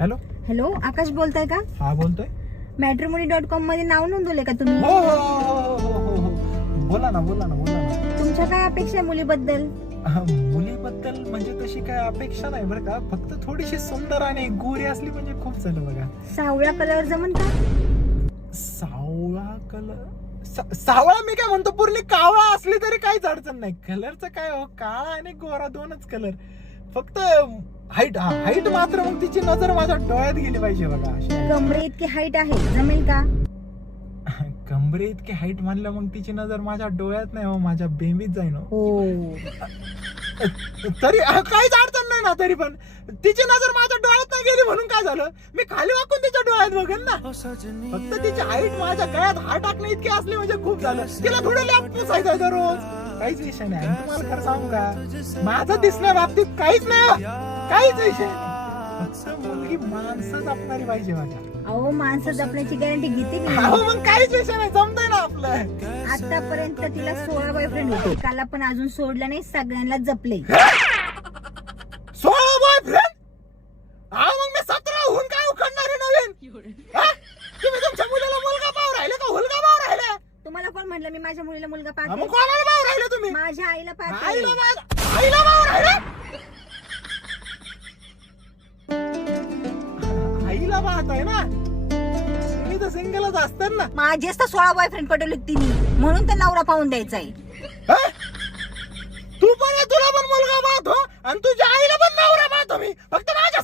Hello? Hello आकाश बोलताय का? हा बोलतोय. मॅट्रिमोनी डॉट कॉममध्ये नाव नोंदवले का तुम्ही? हो हो हो हो हो बोला ना बोला ना बोला ना. तुमच्या काय अपेक्षा आहे मुलीबद्दल? अह, मुलीबद्दल म्हणजे तशी काय अपेक्षा नाही बरं का. फक्त थोडीशी सुंदर आणि गोरी असली म्हणजे खूप झालं बघा. सावळ्या कलर जमन का सावळा कलर? सावळा मी काय म्हणतो पूर्ण कावळा असली तरी काहीच अडचण नाही. कलरचं काय हो? काळा आणि गोरा दोनच कलर. फक्त हाईट हा हाईट मात्र मग तिची नजर माझ्या डोळ्यात गेली पाहिजे बघा. कमरे इतकी हाईट आहे जमेल का कमरे इतकी हाईट मानलं मग तिची नजर माझ्या डोळ्यात नाही हो माझ्या बेंबीत जाईन हो. तरी काहीच अडचण नाही ना तरी पण. तिची नजर माझ्या डोळ्यात नाही गेली म्हणून काय झालं? मी खाली वाकून तिच्या डोळ्यात बघेन ना. फक्त तिची हाईट माझ्या गळ्यात हात टाकणे इतकी असली म्हणजे खूप झालं. तिला थोडं लॅप पुसायचं दररोज. काहीच विषय नाही. तुम्हाला खरं सांगू का? माझं दिसण्या बाबतीत काहीच नाही काहीच विषय नाही. मुलगी माणसं जपणारी पाहिजे माझ्या. अहो माणसं जपण्याची गॅरंटी घेते मी. अहो मग काहीच विषय नाही जमतंय ना आपलं. आतापर्यंत तिला सोळा बॉयफ्रेंड होते. काला पण अजून सोडलं नाही सगळ्यांना जपले. सोळा बॉयफ्रेंड हा मग मी सतरा होऊन काय उखडणार आहे नवीन? हा? तुम्ही तुमच्या मुलाला मुलगा पाहू राहिले का? हुलगा पाहू राहिले? तुम्हाला कोण म्हटलं मी माझ्या मुलीला मुलगा हा, मग पाहते. कोणाला पाहू राहिले तुम्ही? माझ्या आईला आईला पाहते माझ्या- ना? मी तर सिंगलच असतात ना. माझेच तर सोळा बॉयफ्रेंड पटवले तिने. म्हणून तर नवरा पाहून द्यायचा आहे तू पण तुला पण मुलगा पाहतो आणि तुझ्या आईला पण नवरा पाहतो मी. फक्त माझ्या